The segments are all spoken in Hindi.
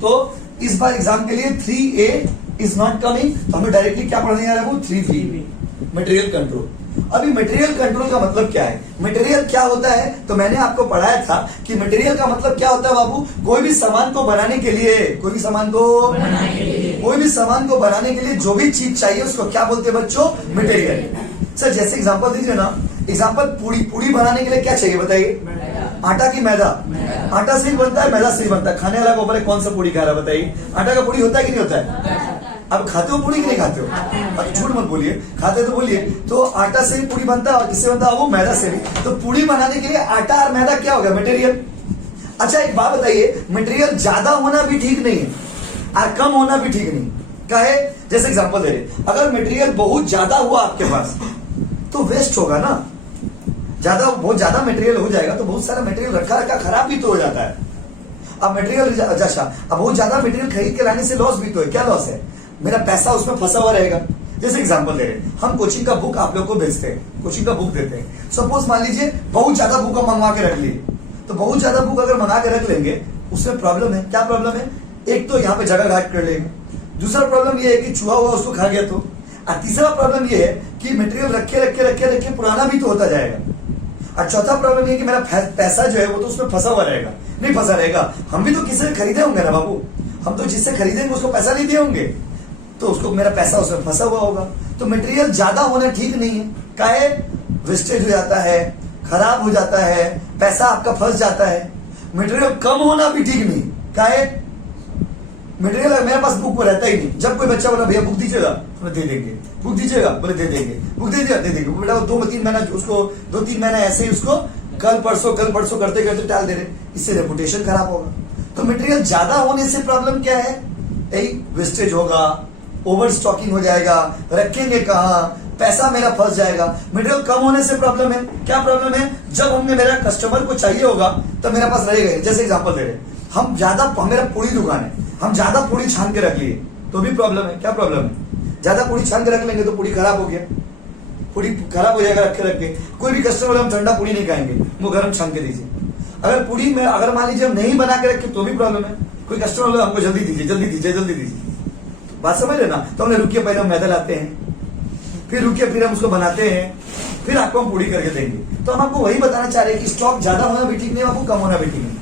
तो इस बार एग्जाम के लिए 3A इज नॉट कमिंग, तो हमें डायरेक्टली क्या पढ़ने आ रहा है वो 3B, मटेरियल कंट्रोल। अभी मटेरियल कंट्रोल का मतलब क्या है, मटेरियल क्या होता है, तो मैंने आपको पढ़ाया था कि मटेरियल का मतलब क्या होता है बाबू, कोई भी सामान को बनाने के लिए, कोई भी सामान को बनाने के लिए जो भी चीज चाहिए उसको क्या बोलते हैं बच्चों, मटेरियल। सर जैसे एग्जांपल दीजिए ना, एग्जांपल पूड़ी बनाने के लिए क्या चाहिए बताइए, आटा की मैदा, आटा से ही बनता है मैदा से ही बनता है, खाने वाला को बोले कौन सा पूड़ी खा रहा है बताइए, आटा का पूड़ी होता है कि नहीं होता है, अब खाते हो पूड़ी कि नहीं खाते हो, अब झूठ मत बोलिए, खाते तो बोलिए। तो आटा से भी पूड़ी बनता है और किससे बनता है वो मैदा से भी, तो पूड़ी बनाने के लिए आटा और मैदा क्या होगा, मटेरियल। अच्छा एक बात बताइए, मटेरियल ज्यादा होना भी ठीक नहीं है और कम होना भी ठीक नहीं, काहे, जैसे एग्जांपल दे रहे, अगर मटेरियल बहुत ज्यादा हुआ आपके पास तो वेस्ट होगा ना, बहुत ज्यादा मटेरियल हो जाएगा तो बहुत सारा मटेरियल रखा खराब भी तो हो जाता है। अब मटेरियल अच्छा, अब बहुत ज्यादा मटेरियल खरीद के लाने से लॉस भी तो है, क्या लॉस है, मेरा पैसा उसमें फंसा हुआ रहेगा। जैसे एग्जांपल दे रहे, हम कोचिंग का बुक आप लोग को भेजते हैं, कोचिंग का बुक देते हैं, सपोज मान लीजिए बहुत ज्यादा बुक हम मंगवा के रख लिए, तो बहुत ज्यादा बुक अगर मंगा के रख लेंगे उसमें प्रॉब्लम है, क्या प्रॉब्लम है, एक तो यहाँ पे जगह घाट कर लेंगे, दूसरा प्रॉब्लम ये है कि चूहा हुआ उसको खा गया तो, और तीसरा प्रॉब्लम ये है कि मटेरियल रखे पुराना भी तो होता जाएगा, और चौथा प्रॉब्लम ये कि मेरा पैसा जो है वो तो उसमें फंसा हुआ रहेगा, नहीं फंसा रहेगा, हम भी तो किसी से खरीदे होंगे ना बाबू, हम तो जिससे खरीदेंगे उसको पैसा नहीं दिए होंगे, तो उसको मेरा पैसा उसमें फंसा हुआ होगा। तो मटेरियल ज्यादा होना ठीक नहीं है, काहे, वेस्टेज हो जाता है, खराब हो जाता है, पैसा आपका फंस जाता है। मटेरियल कम होना भी ठीक नहीं, काहे, मटेरियल मेरे पास बुक रहता ही नहीं, जब कोई बच्चा बोला भैया बुक दीजिएगा, बोले दे देंगे, बुक दीजिएगा, बोले दे देंगे, बुक दीजिएगा, दे देंगे, बेटा 2-3 महीना उसको 2-3 महीना ऐसे ही उसको कल परसों करते करते टाल दे रहे, इससे रेपुटेशन खराब होगा। तो मटेरियल ज्यादा होने से प्रॉब्लम क्या है, यही वेस्टेज होगा, ओवर स्टॉकिंग हो जाएगा, रखेंगे कहाँ, पैसा मेरा फंस जाएगा। मटेरियल कम होने से प्रॉब्लम है, क्या प्रॉब्लम है, जब हमने मेरा कस्टमर को चाहिए होगा तब मेरा पास रहेगा। जैसे एग्जांपल दे रहे, हम ज्यादा, मेरा पूरी दुकान है, हम ज्यादा पूरी छान के रख लिए तो भी प्रॉब्लम है, क्या प्रॉब्लम है, ज्यादा पूरी छान के रख लेंगे तो पूरी खराब हो गया, पूरी खराब हो जाएगा रख के। कोई भी कस्टमर हम ठंडा पूरी नहीं खाएंगे, वो गर्म छान के दीजिए। अगर पूरी में अगर मान लीजिए हम नहीं बना के रखे तो भी प्रॉब्लम है, कोई कस्टमर बोले हमको जल्दी दीजिए, बात समझ रहे ना, तो हमने रुकिए पहले हम मैदा लाते हैं, फिर हम उसको बनाते हैं, फिर आपको हम पूरी करके देंगे। तो हम आपको वही बताना चाह रहे हैं कि स्टॉक ज्यादा होना भी ठीक नहीं, आपको कम होना भी ठीक नहीं।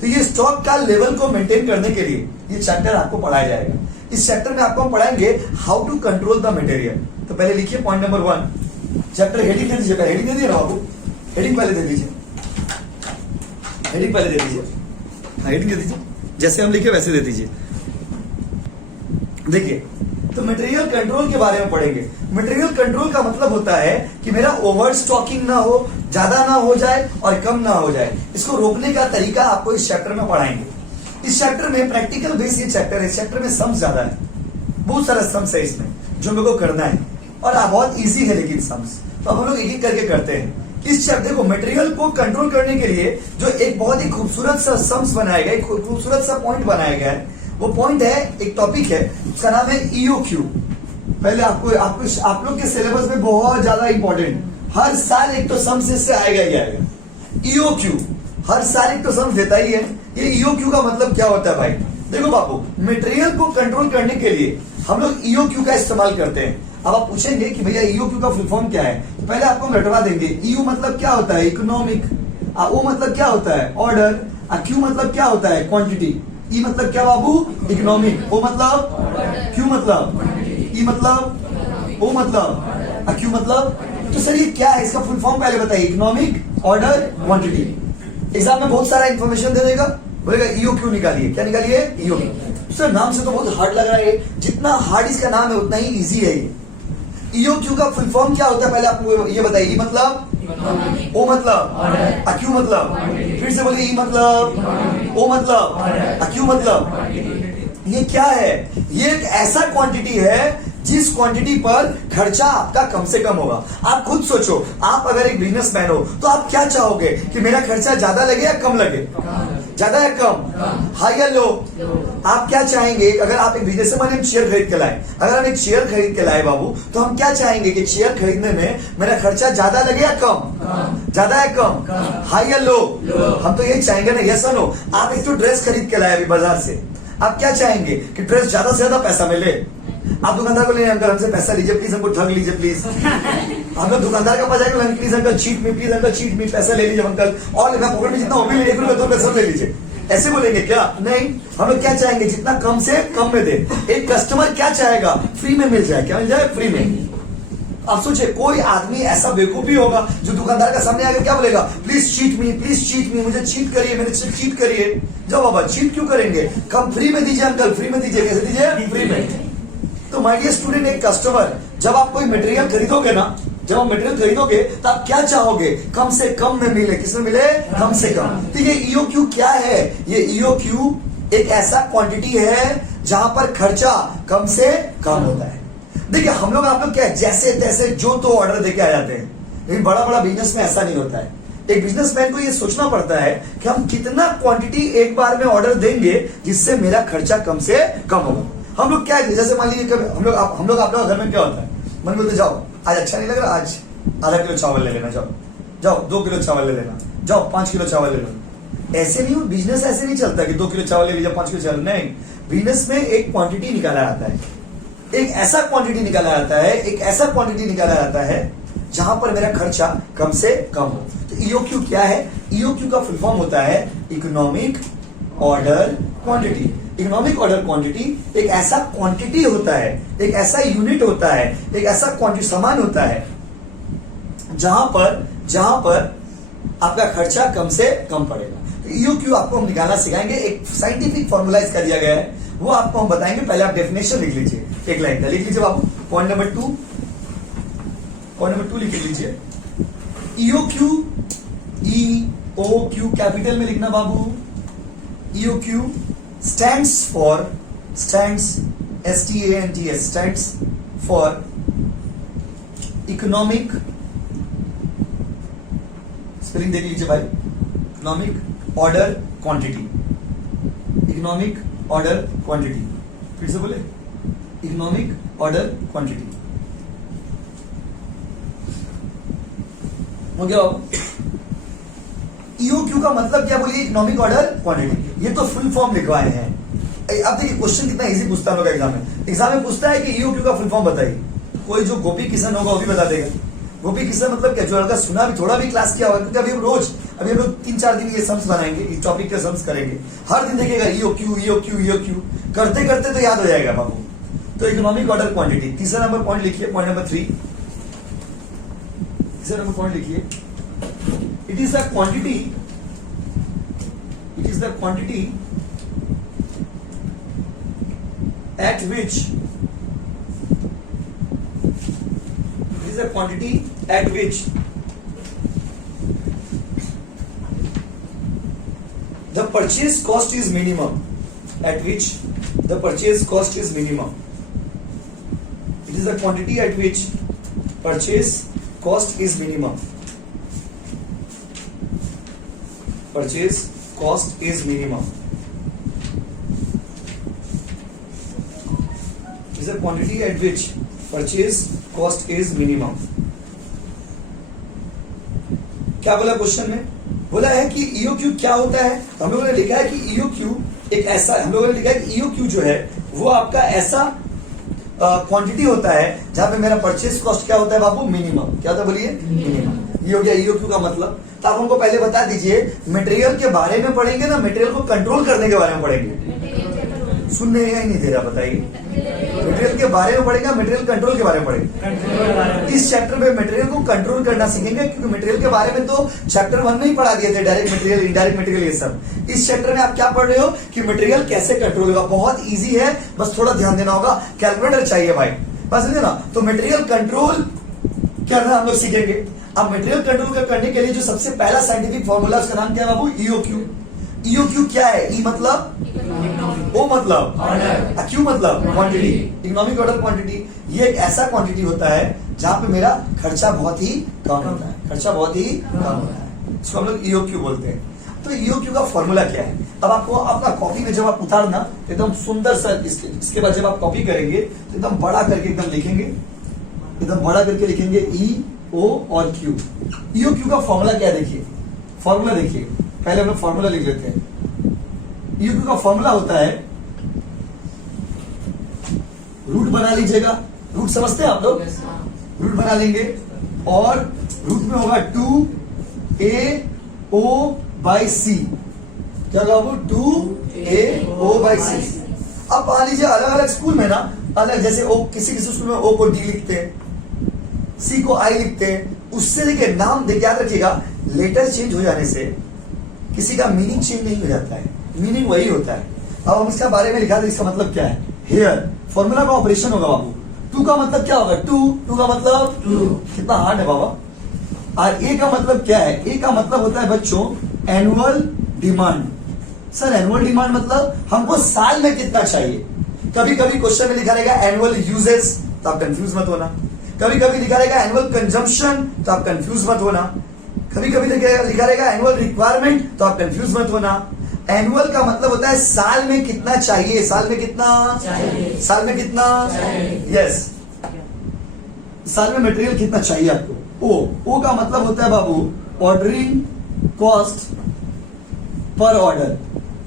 तो ये स्टॉक का लेवल को मेंटेन करने के लिए ये चैप्टर आपको पढ़ाया जाएगा। इस चैप्टर में आपको हम पढ़ाएंगे how to control the material. तो पहले लिखिए पॉइंट नंबर 1, चैप्टर हेडिंग दे दीजिए, हेडिंग दे दिए ना बाबू, हेडिंग पहले दे दीजिए, हेडिंग दे दीजिए, जैसे हम लिखे वैसे दे दीजिए। देखिए, तो मटेरियल कंट्रोल के बारे में पढ़ेंगे। मटेरियल कंट्रोल का मतलब होता है कि मेरा ओवर स्टॉकिंग ना हो, ज्यादा ना हो जाए और कम ना हो जाए। इसको रोकने का तरीका आपको इस चैप्टर में पढ़ाएंगे। इस चैप्टर में प्रैक्टिकल बेस ये चैप्टर है, इस चैप्टर में सम्स ज्यादा है, बहुत सारा सम्स है इसमें जो मेरे को करना है, और बहुत ईजी है लेकिन सम्स, तो हम लोग एक एक करके करते हैं। इस चैप्टर को मटेरियल को कंट्रोल करने के लिए जो एक बहुत ही खूबसूरत सा सम्स बनाया गया, एक खूबसूरत सा पॉइंट बनाया गया है, वो पॉइंट है, एक टॉपिक है, उसका नाम है EOQ। पहले आप लोग के सिलेबस में बहुत ज्यादा इंपॉर्टेंट, हर साल एक तो सम्स इससे आएगा ही आएगा। EOQ हर साल एक तो सम्स देता ही है। ये EOQ का मतलब क्या होता है भाई, देखो बापू, मटेरियल को कंट्रोल करने के लिए हम लोग EOQ का इस्तेमाल करते हैं। अब आप पूछेंगे कि भैया EOQ का फुल फॉर्म क्या है, तो पहले आपको हम रटवा देंगे। EU मतलब क्या होता है, इकोनॉमिक, O मतलब क्या होता है, ऑर्डर, Q मतलब क्या होता है, क्वांटिटी, E मतलब क्या बाबू, इकोनॉमिक, O मतलब, Q मतलब, E मतलब, O मतलब, Q मतलब। तो सर ये क्या है, इसका फुल फॉर्म पहले बताइए, इकोनॉमिक, ऑर्डर, क्वांटिटी। एग्जाम में बहुत सारा इंफॉर्मेशन दे देगा, बोलेगा EOQ निकालिए, क्या निकालिए, EOQ। सर नाम से तो बहुत हार्ड लग रहा है, जितना हार्ड इसका नाम है उतना ही इजी है ये। EOQ का फुल फॉर्म क्या होता है पहले आपको ये बताइए। E मतलब, O मतलब, Q मतलब, फिर से बोलिए, E मतलब, O मतलब, Q मतलब। ये क्या है, ये एक ऐसा क्वांटिटी है जिस क्वांटिटी पर खर्चा आपका कम से कम होगा। आप खुद सोचो, आप अगर एक बिजनेसमैन हो तो आप क्या चाहोगे कि मेरा खर्चा ज्यादा लगे या कम लगे, ज्यादा या कम, हाई या लो। आप क्या चाहेंगे, अगर आप एक बिजनेसमैन हम शेयर खरीद के लाए, अगर हम एक शेयर खरीद के लाए बाबू, तो हम क्या चाहेंगे कि शेयर खरीदने में मेरा खर्चा ज्यादा लगे या कम, ज्यादा या कम, हाई या लो। हम तो यही चाहेंगे ना, यस और नो। आप एक तो ड्रेस खरीद के लाए अभी बाजार से, आप क्या चाहेंगे कि ट्रेस ज्यादा से ज्यादा पैसा मिले? आप दुकानदार को लेंगे, अंकल हमसे पैसा लीजिए प्लीज, हमको ठग लीजिए प्लीज। हम लोग दुकानदार के पास जाएंगे, please uncle cheat me, please uncle cheat मी, पैसा ले लीजिए अंकल, और मैं पॉकेट में जितना हो भी ले, 1 रुपया 2 रुपया सब ले लीजिए। ऐसे बोलेंगे क्या? नहीं, हम लोग क्या चाहेंगे? जितना कम से कम में दे। एक कस्टमर क्या चाहेगा? फ्री में मिल जाए। क्या मिल जाए? फ्री में। आप सोचिए, कोई आदमी ऐसा बेवकूफ भी होगा जो दुकानदार का सामने आकर क्या बोलेगा? प्लीज चीट मी, मुझे चीट करिए, मेरे से चीट करिए। जाओ बाबा, चीट क्यों करेंगे? कम फ्री में दीजिए अंकल, फ्री में दीजिए। कैसे दीजिए? फ्री में। तो माय डियर स्टूडेंट, एक कस्टमर, जब आप कोई मटेरियल खरीदोगे ना, जब आप मटेरियल खरीदोगे तो आप क्या चाहोगे? कम से कम में मिले। किसमें मिले? कम से कम। तो ये ईओक्यू क्या है? ये ईओक्यू एक ऐसा क्वांटिटी है जहां पर खर्चा कम से कम होता है। देखिए, हम लोग आप लोग क्या है, जैसे तैसे जो तो ऑर्डर देके आ जाते हैं, लेकिन बड़ा बड़ा बिजनेस में ऐसा नहीं होता है। एक बिजनेसमैन को ये सोचना पड़ता है कि हम कितना क्वांटिटी एक बार में ऑर्डर देंगे जिससे मेरा खर्चा कम से कम होगा। हम लोग क्या है, जैसे मान लीजिए हम लोग आप लोग घर में क्या होता है, मन बोलते जाओ आज अच्छा नहीं लग रहा, आज आधा किलो चावल ले लेना, जाओ 2 किलो चावल ले लेना, जाओ 5 किलो चावल ले लो। ऐसे नहीं, बिजनेस ऐसे नहीं चलता कि 2 किलो चावल ले लीजिए 5 किलो चावल। नहीं, बिजनेस में एक क्वांटिटी निकाला जाता है, एक ऐसा क्वांटिटी निकाला जाता है जहां पर मेरा खर्चा कम से कम हो। तो ईओक्यू क्या है? ईओक्यू का फुल फॉर्म होता है economic order quantity. Economic order quantity एक ऐसा क्वांटिटी होता है, एक ऐसा यूनिट होता है, एक ऐसा क्वांटिटी सामान होता है जहां पर आपका खर्चा कम से कम पड़ेगा। ईओक्यू आपको हम निकालना सिखाएंगे, एक साइंटिफिक फॉर्मूला इसका दिया गया है, वो आपको हम बताएंगे। पहले आप डेफिनेशन लिख लीजिए, एक लाइन का लिख लीजिए बाबू। पॉइंट नंबर 2 लिख लीजिए। ईओक्यू, ईओक्यू कैपिटल में लिखना बाबू। EOQ stands S-T-A-N-D-S stands for economic, spelling देख लीजिए भाई, economic order quantity. Economic order quantity, फिर से बोले, इकोनॉमिक ऑर्डर क्वांटिटी। हो गया? ईओक्यू का मतलब क्या बोलिए? Economic order quantity. ये तो फुल फॉर्म लिखवाए हैं। अब देखिए, क्वेश्चन कितना इजी पूछता है हम लोग एग्जाम में पूछता है कि ईओक्यू का फुल फॉर्म बताइए। कोई जो गोपी किशन होगा वो भी बता देगा। गोपी किशन मतलब क्या? जो लड़का सुना भी, थोड़ा भी क्लास किया होगा, क्योंकि अभी हम लोग 3-4 दिन ये सम्स बनाएंगे, इस टॉपिक के सम्स करेंगे। हर दिन देखिएगा ईओक्यू करते करते तो याद हो जाएगा बाबू। तो इकोनॉमिक ऑर्डर क्वांटिटी। तीसरा नंबर पॉइंट लिखिए, पॉइंट नंबर 3। तीसरा नंबर पॉइंट लिखिए, it is the quantity at which the purchase cost is minimum. At which the purchase cost is minimum. It is the quantity at which purchase cost is minimum. Purchase cost is minimum. Is the quantity at which purchase cost is minimum. क्या बोला क्वेश्चन में? बोला है कि ईओक्यू क्या होता है। तो हम लोगों ने लिखा है कि ईओक्यू एक ऐसा, हम लोगों ने लिखा है कि ईओक्यू जो है वो आपका ऐसा क्वांटिटी होता है जहां पे मेरा परचेस कॉस्ट क्या होता है बाबू? मिनिमम। क्या होता है बोलिए? मिनिमम। ये हो गया ईओक्यू का मतलब। तो आप हमको पहले बता दीजिए, मटेरियल के बारे में पढ़ेंगे ना, मटेरियल को कंट्रोल करने के बारे में पढ़ेंगे? सुनने ही नहीं दे रहा, बताइए। मटेरियल के बारे में पढ़ेगा, मटेरियल कंट्रोल के बारे में पढ़ेगा। इस चैप्टर में मटेरियल को कंट्रोल करना सीखेंगे, क्योंकि मटेरियल के बारे में तो चैप्टर 1 में ही पढ़ा दिए थे, डायरेक्ट मटेरियल, इनडायरेक्ट मटेरियल, ये सब। इस चैप्टर में आप क्या पढ़ रहे हो कि मटेरियल कैसे कंट्रोल होगा। बहुत इजी है, बस थोड़ा ध्यान देना होगा। कैलकुलेटर चाहिए भाई, बस समझे ना। तो मटेरियल कंट्रोल करना हम लोग सीखेंगे। अब मटेरियल कंट्रोल करने के लिए जो सबसे पहला साइंटिफिक फॉर्मूला, उसका नाम क्या है बाबू? ईओक्यू। ईओक्यू क्या है? ई मतलब, ओ मतलब ऑर्डर, क्यू मतलब क्वांटिटी, इकोनॉमिक ऑर्डर क्वांटिटी। ये एक ऐसा क्वांटिटी होता है जहां पे मेरा खर्चा बहुत ही कम होता है, खर्चा बहुत ही कम होता है। इसको हम लोग ईओक्यू बोलते हैं। तो ईओक्यू का फॉर्मूला क्या है? अब आपको आपका कॉपी में जब आप उतारना एकदम सुंदर सा, इसके बाद जब आप कॉपी करेंगे तो एकदम बड़ा करके एकदम लिखेंगे, एकदम बड़ा करके लिखेंगे ई ओ और क्यू। ईओक्यू का फॉर्मूला क्या है? देखिए फॉर्मूला, देखिए पहले हम लोग फॉर्मूला लिख लेते हैं। ईओक्यू का फॉर्मूला होता है रूट बना लीजिएगा, रूट समझते हैं आप लोग, रूट बना लेंगे और रूट में होगा 2AO/C, क्या होगा वो 2AO/C। अब मान लीजिए अलग अलग स्कूल में ना अलग, जैसे ओ किसी किसी स्कूल में ओ को डी लिखते हैं, सी को आई लिखते हैं, उससे देखिए नाम देख याद रखिएगा, लेटर चेंज हो जाने से किसी का मीनिंग चेंज नहीं हो जाता है, मीनिंग वही होता है। अब हम इसका बारे में लिखा था, इसका मतलब क्या है, हेयर, फॉर्मूला का ऑपरेशन होगा बाबू। टू का मतलब क्या होगा, टू का मतलब टू, कितना हार्ड है बाबा। और ए का मतलब क्या है, ए का मतलब होता है बच्चों annual demand. Sir annual demand मतलब हमको साल में कितना चाहिए। कभी कभी क्वेश्चन में लिखा रहेगा एनुअल यूजेस, तो आप कंफ्यूज मत होना। कभी कभी लिखा रहेगा एनुअल कंजम्पशन, तो आप कंफ्यूज मत होना। कभी कभी लिखा रहेगा एनुअल रिक्वायरमेंट, तो आप कंफ्यूज मत होना। एनुअल का मतलब होता है साल में कितना चाहिए, साल में कितना चाहिए, साल में कितना चाहिए, यस, साल में मटेरियल कितना चाहिए आपको। ओ का मतलब होता है बाबू ऑर्डरिंग कॉस्ट पर ऑर्डर।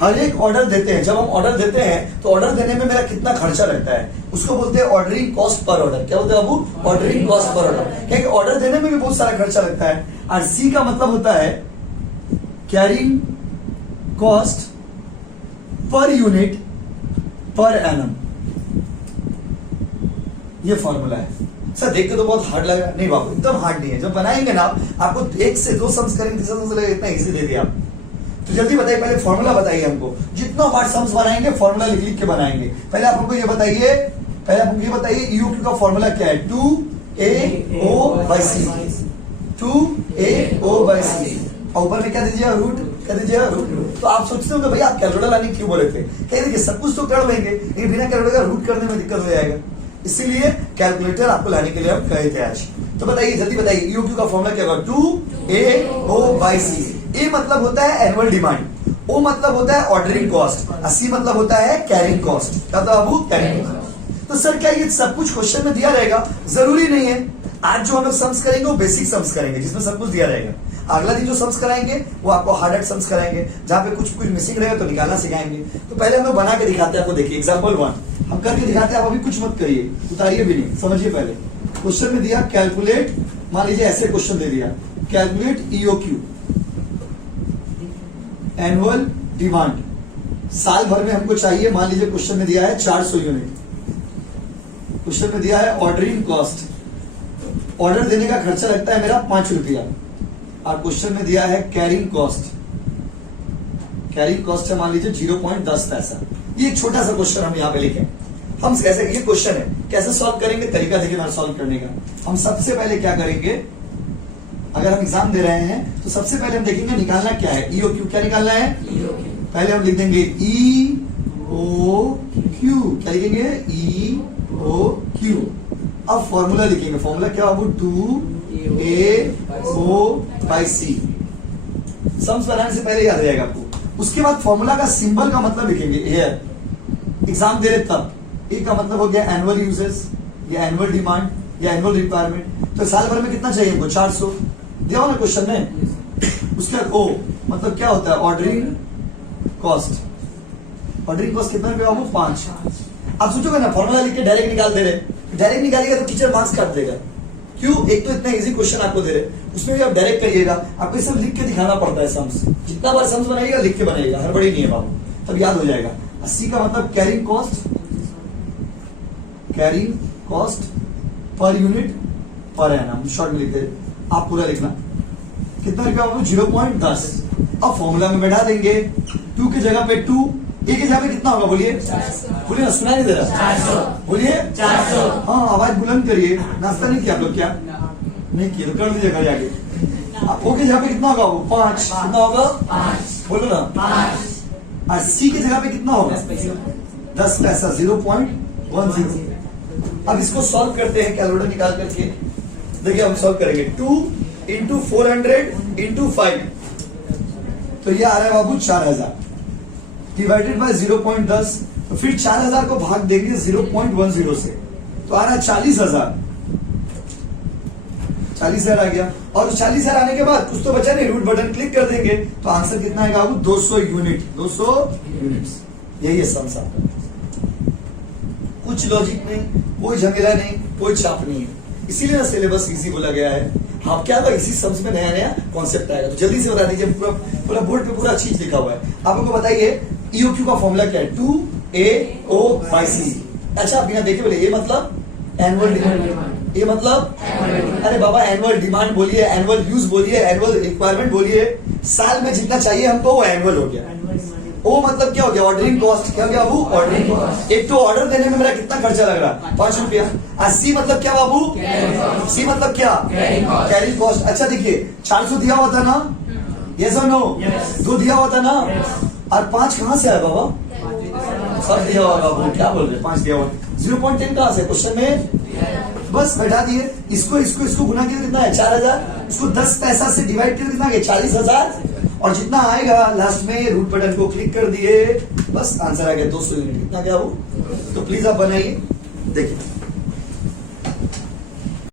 हर एक ऑर्डर देते हैं, जब हम ऑर्डर देते हैं तो ऑर्डर देने में मेरा कितना खर्चा लगता है, उसको बोलते हैं ऑर्डरिंग कॉस्ट पर ऑर्डर। क्या बोलते हैं बाबू, ऑर्डरिंग कॉस्ट पर ऑर्डर, क्योंकि ऑर्डर देने में भी बहुत सारा खर्चा लगता है। और सी का मतलब होता है carrying cost per unit per annum. ये फॉर्मूला है। सर देख के तो बहुत हार्ड लग रहा है, नहीं बाबू एकदम हार्ड नहीं है। जब बनाएंगे ना आपको 1 से 2 सम्स करेंगे, तीसरा सम्स लगेगा, इतना इजी दे दिया आप। तो जल्दी बताइए, पहले फॉर्मूला बताइए हमको, जितना बार सम्स बनाएंगे फॉर्मूला लिख लिख के बनाएंगे। पहले आप हमको ये बताइए, ईओक्यू का फॉर्मूला क्या है, 2AO/C, 2AO/C। और ऊपर में क्या दीजिएगा, रूट, क्या दीजिएगा, रूट। तो आप सोचते होंगे भैया आप कैलकुलेटर लाने क्यों बोले थे, कह देखिए सब कुछ तो कर लेंगे लेकिन बिना कैलकुलेटर का रूट करने में दिक्कत हो जाएगा, इसीलिए कैलकुलेटर आपको लाने के लिए हम कहे थे आज। तो बताइए जल्दी बताइए, ईओक्यू का फॉर्मूला क्या होगा, 2AO/C। ए मतलब होता है एनुअल डिमांड, ओ मतलब होता है ऑर्डरिंग कॉस्ट, और सी मतलब होता है कैरिंग कॉस्ट। क्या था बाबू, कैरिंग कॉस्ट। तो सर क्या ये सब कुछ क्वेश्चन में दिया रहेगा, जरूरी नहीं है। आज जो हम लोग सम्स करेंगे वो बेसिक सम्स करेंगे जिसमें सब कुछ दिया रहेगा। अगला दिन जो सम्स कराएंगे वो आपको हार्ड सम्स कराएंगे, जहां पे कुछ मिसिंग रहेगा तो निकालना सिखाएंगे। तो पहले हम लोग बना के दिखाते हैं आपको, देखिए एग्जांपल 1 हम करके दिखाते हैं। आप अभी कुछ मत करिए, उतारिए भी नहीं, समझिए। पहले क्वेश्चन में दिया कैलकुलेट, मान लीजिए ऐसे क्वेश्चन दे दिया, कैलकुलेट ईओक्यू एनुअल डिमांड, साल भर में हमको चाहिए। मान लीजिए क्वेश्चन में दिया है 400 यूनिट। क्वेश्चन में दिया है ऑर्डरिंग कॉस्ट, ऑर्डर देने का खर्चा लगता है मेरा 5 रुपया। और क्वेश्चन में दिया है कैरिंग कॉस्ट, कैरिंग कॉस्ट है मान लीजिए 0.10 पैसा। ये एक छोटा सा क्वेश्चन हम यहाँ पे लिखे। हम कैसे, ये क्वेश्चन है कैसे सॉल्व करेंगे, तरीका देखिए हमारा सॉल्व करने का। हम सबसे पहले क्या करेंगे, अगर हम एग्जाम दे रहे हैं तो सबसे पहले हम देखेंगे निकालना क्या है, ईओक्यू। क्या निकालना है, पहले हम लिख देंगे ईओक्यू, क्या लिखेंगे, ईओक्यू। अब फॉर्मूला लिखेंगे, फॉर्मूला क्या होगा, 2AO/C। सम्स बनाने से पहले याद रहेगा आपको। उसके बाद फॉर्मूला का सिंबल का मतलब लिखेंगे हेयर, एग्जाम दे रहे तब। ए का मतलब हो गया एनुअल यूजेस या एनुअल डिमांड या एनुअल रिक्वायरमेंट। तो साल भर में कितना चाहिए हमको, 400 दिया हो ना क्वेश्चन में। उसके बाद ओ मतलब क्या होता है, ऑर्डरिंग कॉस्ट। ऑर्डरिंग कॉस्ट कितना रुपया, 5। आप सोचोगे ना फॉर्मूला लिख के डायरेक्ट निकाल दे रहे, डायरेक्ट निकालिएगा तो टीचर मार्क्स काट देगा। क्यों, एक तो इतना इजी क्वेश्चन आपको दे रहे, उसमें भी आप डायरेक्ट करिएगा, आपको सब लिख के दिखाना पड़ता है। सम्स जितना बार सम्स बनाइएगा लिख के बनाइएगा, हड़बड़ी नहीं है बाबू, तब याद हो जाएगा। 80 का मतलब carrying cost, carrying cost per unit per annum, short में लिख दे, आप पूरा लिखना। कितना रुपया, 0.10। अब फॉर्मूला में बैठा देंगे, 2 की जगह पे 2, ए की जगह पे कितना होगा बोलिए, बोलिए ना, सुनाई नहीं दे रहा, बोलिए 400। हाँ आवाज बुलंद करिए। नाश्ता नहीं किया आप लोग, क्या नहीं किया तो कर दीजिएगा जाके। ओ की जगह पे कितना होगा, वो 5। कितना होगा, 5, बोलो ना 5। और सी की जगह पे कितना होगा, 10 पैसा, 0.10। अब इसको सॉल्व करते हैं कैलकुलेटर निकाल करके। देखिए हम सॉल्व करेंगे, 2 × 400 × 5, तो ये आ रहा है बाबू 4000 डिवाइडेड बाय 0.10। तो फिर 4000 को भाग देंगे 0.10 से, तो आ रहा है 40,000। 40,000 आ गया। और 40,000 आने के बाद कुछ तो बचा नहीं, रूट बटन क्लिक कर देंगे तो आंसर कितना आएगा बाबू, 200 यूनिट। 200 यूनिट्स, यही है सम आपका। कुछ लॉजिक नहीं, कोई झमेला नहीं, कोई चाप नहीं है। इसीलिए ना सिलेबस इजी बोला गया है। हाँ क्या होगा, इसी शब्द में नया नया कॉन्सेप्ट आएगा। तो जल्दी से बता दीजिए, पूरा पूरा बोर्ड पे पूरा चीज लिखा हुआ है। आप हमको बताइए EOQ का फॉर्मूला क्या है, 2AO/C। अच्छा बिना देखे बोले, ये मतलब एनुअल डिमांड, ये मतलब अरे बाबा एनुअल डिमांड बोलिए, एनुअल यूज बोलिए, एनुअल रिक्वायरमेंट बोलिए, साल में जितना चाहिए हमको वो एनुअल हो गया। वो मतलब क्या हो गया, ऑर्डरिंग कॉस्ट। क्या हो गया बाबू, ऑर्डरिंग कॉस्ट। एक तो ऑर्डर देने में मेरा कितना खर्चा लग रहा है, 5 रुपया। C मतलब क्या बाबू, C मतलब क्या, कैरी कॉस्ट। अच्छा देखिए 400 दिया हुआ था ना, यस और नो, 2 दिया हुआ था ना, और 5 कहां से आया बाबा, सब दिया हुआ बाबू, क्या बोल रहे, 5 दिया हुआ, 0.10 कहां से क्वेश्चन में, बस बैठा दिए। इसको इसको इसको गुना किया कितना है, 4000। इसको 10 पैसा से डिवाइड किया कितना है, 40,000। और जितना आएगा लास्ट में रूट बटन को क्लिक कर दिए, बस आंसर आ गया 200 यूनिट। कितना क्या हो, तो प्लीज आप बनाइए, देखिए